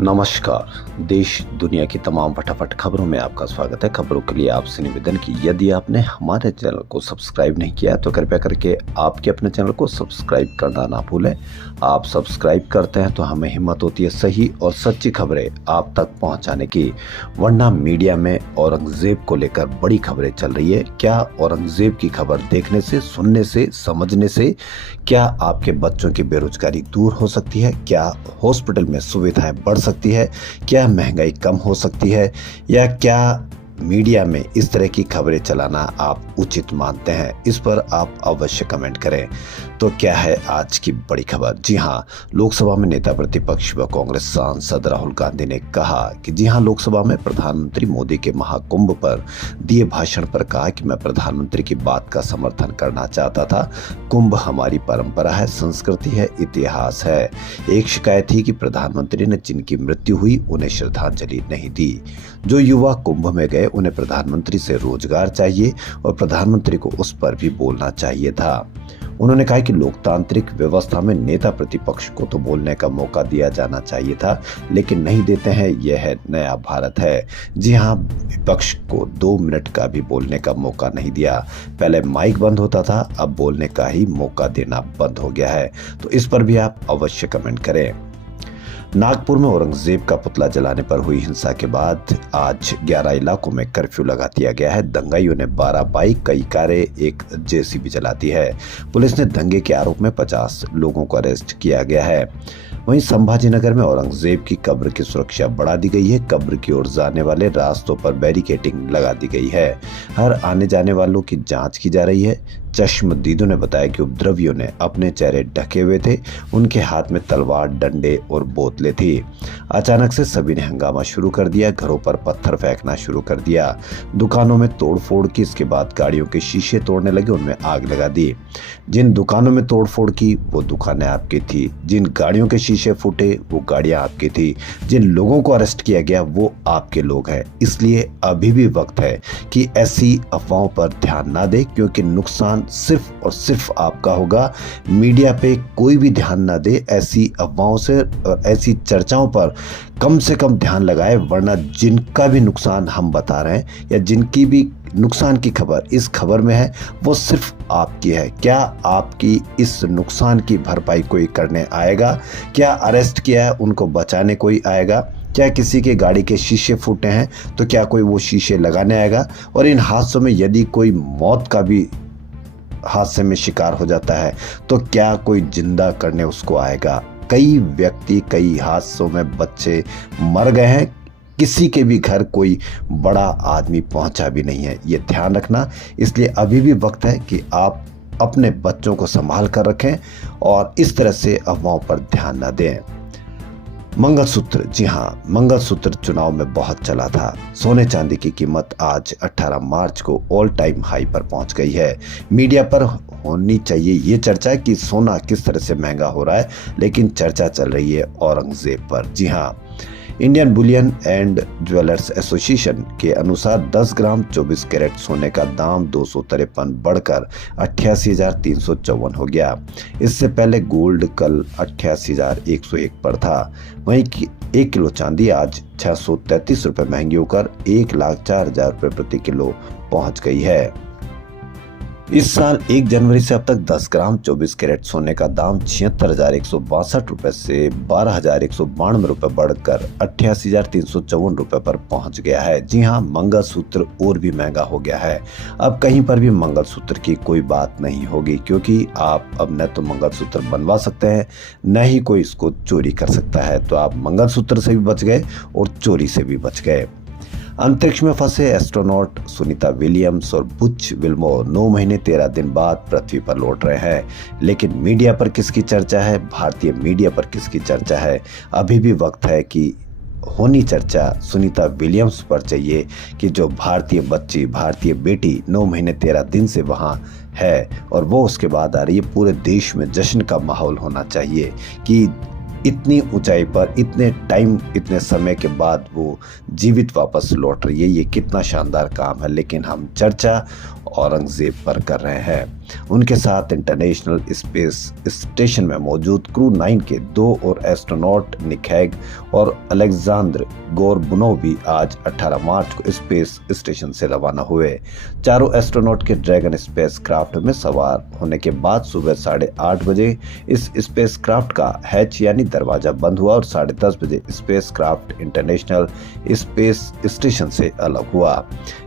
नमस्कार। देश दुनिया की तमाम फटाफट खबरों में आपका स्वागत है। खबरों के लिए आपसे निवेदन की यदि आपने हमारे चैनल को सब्सक्राइब नहीं किया है तो कृपया करके आपके अपने चैनल को सब्सक्राइब करना ना भूलें। आप सब्सक्राइब करते हैं तो हमें हिम्मत होती है सही और सच्ची खबरें आप तक पहुंचाने की। वरना मीडिया में औरंगजेब को लेकर बड़ी खबरें चल रही है। क्या औरंगजेब की खबर देखने से, सुनने से, समझने से क्या आपके बच्चों की बेरोजगारी दूर हो सकती है? क्या हॉस्पिटल में सुविधाएं बढ़ सकती है? क्या महंगाई कम हो सकती है? या क्या मीडिया में इस तरह की खबरें चलाना आप उचित मानते हैं? इस पर आप अवश्य कमेंट करें। तो क्या है आज की बड़ी खबर? जी हां, लोकसभा में नेता प्रतिपक्ष व कांग्रेस सांसद राहुल गांधी ने कहा कि जी हां, लोकसभा में प्रधानमंत्री मोदी के महाकुंभ पर दिए भाषण पर कहा कि मैं प्रधानमंत्री की बात का समर्थन करना चाहता था। कुंभ हमारी परंपरा है, संस्कृति है, इतिहास है। एक शिकायत थी कि प्रधानमंत्री ने जिनकी मृत्यु हुई उन्हें श्रद्धांजलि नहीं दी। जो युवा कुंभ में गए उन्हें प्रधानमंत्री से रोजगार चाहिए और प्रधानमंत्री को उस पर भी बोलना चाहिए था। उन्होंने कहा कि लोकतांत्रिक व्यवस्था में नेता प्रतिपक्ष को तो बोलने का मौका दिया जाना चाहिए था, लेकिन नहीं देते हैं। यह है नया भारत है। जी हां, विपक्ष को 2 मिनट का भी बोलने का मौका नहीं दिया। पहले माइक बंद होता था, अब बोलने का ही मौका देना बंद हो गया है। तो इस पर भी आप अवश्य कमेंट करें। नागपुर में औरंगजेब का पुतला जलाने पर हुई हिंसा के बाद आज 11 इलाकों में कर्फ्यू लगा दिया गया है। दंगाइयों ने 12 बाइक, कई कारें, एक जेसीबी जला दी है। पुलिस ने दंगे के आरोप में 50 लोगों को अरेस्ट किया गया है। वहीं संभाजीनगर में औरंगजेब की कब्र की सुरक्षा बढ़ा दी गई है। कब्र की ओर जाने वाले रास्तों पर बैरिकेडिंग लगा दी गई है। हर आने जाने वालों की जांच की जा रही है। चश्मदीदों ने बताया कि उपद्रवियों ने अपने चेहरे ढके हुए थे। उनके हाथ में तलवार, डंडे और बोतलें थी। अचानक से सभी ने हंगामा शुरू कर दिया। घरों पर पत्थर फेंकना शुरू कर दिया। दुकानों में तोड़फोड़ की। इसके बाद गाड़ियों के शीशे तोड़ने लगे, उनमें आग लगा दी। जिन दुकानों में तोड़फोड़ की वो दुकानें आपकी थी। जिन गाड़ियों के शीशे फूटे वो गाड़ियां आपकी थी। जिन लोगों को अरेस्ट किया गया वो आपके लोग हैं। इसलिए अभी भी वक्त है कि ऐसी अफवाहों पर ध्यान ना दें, क्योंकि नुकसान सिर्फ और सिर्फ आपका होगा। मीडिया पे कोई भी ध्यान ना दे ऐसी अफवाहों से और ऐसी चर्चाओं पर कम से कम ध्यान लगाए, वरना जिनका भी नुकसान हम बता रहे हैं या जिनकी भी नुकसान की खबर इस खबर में है वो सिर्फ आपकी है। क्या आपकी इस नुकसान की भरपाई कोई करने आएगा? क्या अरेस्ट किया है उनको बचाने कोई आएगा? क्या किसी के गाड़ी के शीशे फूटे हैं तो क्या कोई वो शीशे लगाने आएगा? और इन हादसों में यदि कोई मौत का भी हादसे में शिकार हो जाता है तो क्या कोई जिंदा करने उसको आएगा? कई व्यक्ति, कई हादसों में बच्चे मर गए हैं। किसी के भी घर कोई बड़ा आदमी पहुंचा भी नहीं है। ये ध्यान रखना। इसलिए अभी भी वक्त है कि आप अपने बच्चों को संभाल कर रखें और इस तरह से अफवाहों पर ध्यान न दें। मंगलसूत्र, जी हां, मंगलसूत्र चुनाव में बहुत चला था। सोने चांदी की कीमत आज 18 मार्च को ऑल टाइम हाई पर पहुंच गई है। मीडिया पर होनी चाहिए ये चर्चा कि सोना किस तरह से महंगा हो रहा है, लेकिन चर्चा चल रही है औरंगजेब पर। जी हां, Indian Boolean and jewellers association के अनुसार 10 ग्राम 24 कैरेट सोने का दाम 253 बढ़कर 88,354 हो गया। इससे पहले गोल्ड कल 88,101 पर था। वहीं 1 किलो चांदी आज 633 रुपये महंगी होकर 1,04,000 रुपये प्रति किलो पहुंच गई है। इस साल 1 जनवरी से अब तक 10 ग्राम 24 कैरेट सोने का दाम 76,162 रुपये से 12,192 रुपये बढ़कर 88,354 रुपये पर पहुंच गया है। जी हां, मंगलसूत्र और भी महंगा हो गया है। अब कहीं पर भी मंगलसूत्र की कोई बात नहीं होगी, क्योंकि आप अब न तो मंगलसूत्र बनवा सकते हैं न ही कोई इसको चोरी कर सकता है। तो आप मंगलसूत्र से भी बच गए और चोरी से भी बच गए। अंतरिक्ष में फंसे एस्ट्रोनॉट सुनीता विलियम्स और बुच विल्मोर 9 महीने 13 दिन बाद पृथ्वी पर लौट रहे हैं। लेकिन मीडिया पर किसकी चर्चा है? भारतीय मीडिया पर किसकी चर्चा है? अभी भी वक्त है कि होनी चर्चा सुनीता विलियम्स पर चाहिए कि जो भारतीय बच्ची, भारतीय बेटी 9 महीने 13 दिन से वहाँ है और वो उसके बाद आ रही है। पूरे देश में जश्न का माहौल होना चाहिए कि इतनी ऊंचाई पर इतने टाइम, इतने समय के बाद वो जीवित वापस लौट रही है। ये कितना शानदार काम है। लेकिन हम चर्चा औरंगजेब पर कर रहे हैं। उनके साथ इंटरनेशनल स्पेस स्टेशन में मौजूद क्रू 9 के 2 और एस्ट्रोनॉट निक और अलेक्जेंडर गोरबुनोव भी आज 18 मार्च को स्पेस स्टेशन से रवाना हुए। चारों एस्ट्रोनॉट के ड्रैगन स्पेस क्राफ्ट में सवार होने के बाद सुबह 8:30 बजे इस स्पेस क्राफ्ट का हैच यानी दरवाजा बंद हुआ और 10:30 बजे space craft international space station से अलग हुआ।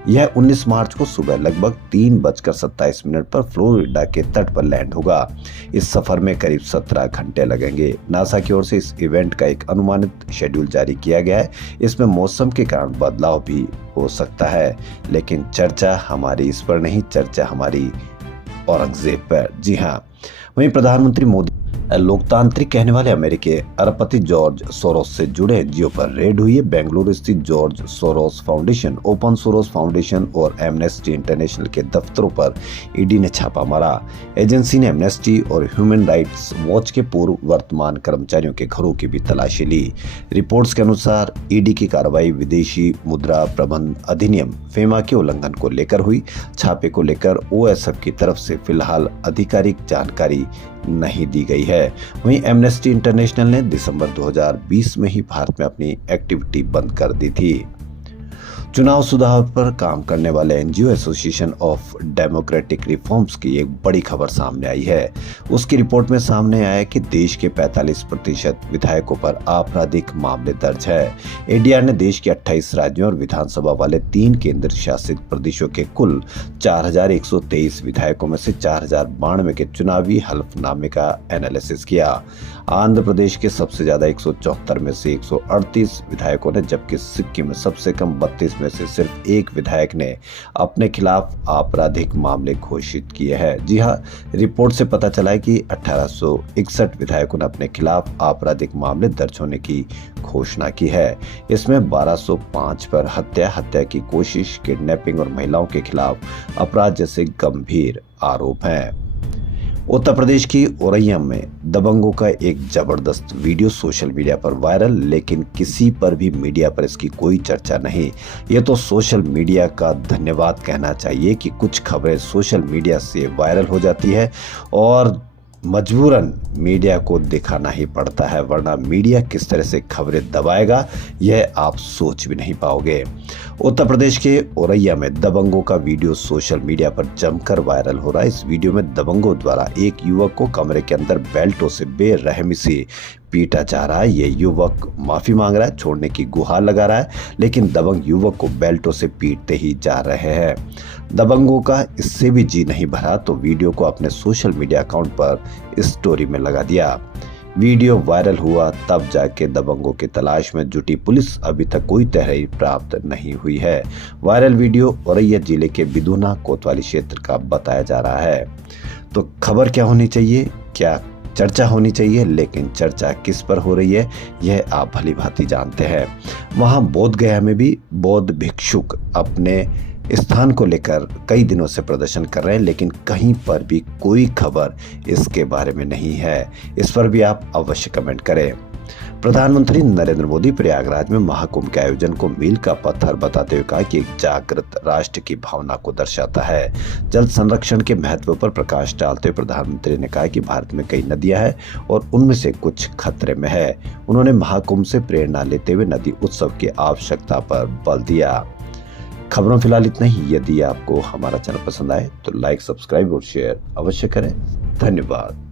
यह 19 मार्च को सुबह लगभग 3:27 पर फ्लोरिडा के तट पर लैंड होगा। इस सफर में करीब 17 घंटे लगेंगे। नासा की ओर से इस इवेंट का एक अनुमानित शेड्यूल जारी किया गया है। इसमें मौसम के कारण बदलाव भी हो सकता है, लेकिन चर्चा हमारी इस पर नहीं, चर्चा हमारी औरंगजेब पर। जी हाँ, वहीं प्रधानमंत्री मोदी लोकतांत्रिक कहने वाले अमेरिकी अरबपति जॉर्ज सोरोस से जुड़े एनजीओ पर रेड हुई है। बेंगलुरु स्थित George Soros foundation, open Soros foundation और एमनेस्टी इंटरनेशनल के दफ्तरों पर ईडी ने छापा मारा। एजेंसी ने एमनेस्टी और ह्यूमन राइट्स वॉच के पूर्व वर्तमान कर्मचारियों के घरों की भी तलाशी ली। रिपोर्ट्स के अनुसार ईडी की कार्रवाई विदेशी मुद्रा प्रबंध अधिनियम फेमा के उल्लंघन को लेकर हुई। छापे को लेकर ओएसएफ की तरफ से फिलहाल आधिकारिक जानकारी नहीं दी गई है। वहीं एमनेस्टी इंटरनेशनल ने दिसंबर 2020 में ही भारत में अपनी एक्टिविटी बंद कर दी थी। चुनाव सुधार पर काम करने वाले NGO association of democratic reforms की एक बड़ी खबर सामने आई है। उसकी रिपोर्ट में सामने आया है कि देश के 45% विधायकों पर आपराधिक मामले दर्ज है। एडीआर ने देश के 28 राज्यों और विधानसभा वाले 3 केंद्र शासित प्रदेशों के कुल 4123 विधायकों में से 4092 के चुनावी हलफनामे का एनालिसिस किया। आंध्र प्रदेश के सबसे ज्यादा 174 में से 138 विधायकों ने, जबकि सिक्किम में सबसे कम 32 में से सिर्फ 1 विधायक ने अपने खिलाफ आपराधिक मामले घोषित किए हैं। जी हां, रिपोर्ट से पता चला है कि 1861 विधायकों ने अपने खिलाफ आपराधिक मामले दर्ज होने की घोषणा की है। इसमें 1205 पर हत्या की कोशिश, किडनैपिंग और महिलाओं के खिलाफ अपराध जैसे गंभीर आरोप हैं। उत्तर प्रदेश की औरैया में दबंगों का एक जबरदस्त वीडियो सोशल मीडिया पर वायरल, लेकिन किसी पर भी मीडिया पर इसकी कोई चर्चा नहीं। ये तो सोशल मीडिया का धन्यवाद कहना चाहिए कि कुछ खबरें सोशल मीडिया से वायरल हो जाती है और मजबूरन मीडिया को दिखाना ही पड़ता है, वरना मीडिया किस तरह से खबरें दबाएगा यह आप सोच भी नहीं पाओगे। उत्तर प्रदेश के औरैया में दबंगों का वीडियो सोशल मीडिया पर जमकर वायरल हो रहा है। इस वीडियो में दबंगों द्वारा एक युवक को कमरे के अंदर बेल्टों से बेरहमी से पीटा जा रहा है। ये युवक माफी मांग रहा है, छोड़ने की गुहार लगा रहा है, लेकिन दबंग युवक को बेल्टों से पीटते ही जा रहे हैं। दबंगों का इससे भी जी नहीं भरा तो वीडियो को अपने सोशल मीडिया अकाउंट पर स्टोरी में लगा दिया। वीडियो वायरल हुआ तब जाके दबंगों की तलाश में जुटी पुलिस अभी तक कोई तहरीर प्राप्त नहीं हुई है। वायरल वीडियो औरैया जिले के बिदुना कोतवाली क्षेत्र का बताया जा रहा है। तो खबर क्या होनी चाहिए, क्या चर्चा होनी चाहिए, लेकिन चर्चा किस पर हो रही है यह आप भली भांति जानते हैं। वहां बोध गया में भी बौद्ध भिक्षुक अपने स्थान को लेकर कई दिनों से प्रदर्शन कर रहे हैं, लेकिन कहीं पर भी कोई खबर इसके बारे में नहीं है। इस पर भी आप अवश्य कमेंट करें। प्रधानमंत्री नरेंद्र मोदी प्रयागराज में महाकुंभ के आयोजन को मील का पत्थर बताते हुए कहा कि एक जागृत राष्ट्र की भावना को दर्शाता है। जल संरक्षण के महत्व पर प्रकाश डालते हुए प्रधानमंत्री ने कहा कि भारत में कई नदियां हैं और उनमें से कुछ खतरे में है। उन्होंने महाकुंभ से प्रेरणा लेते हुए नदी उत्सव की आवश्यकता पर बल दिया। खबरों फिलहाल इतना ही। यदि आपको हमारा चैनल पसंद आए तो लाइक, सब्सक्राइब और शेयर अवश्य करें। धन्यवाद।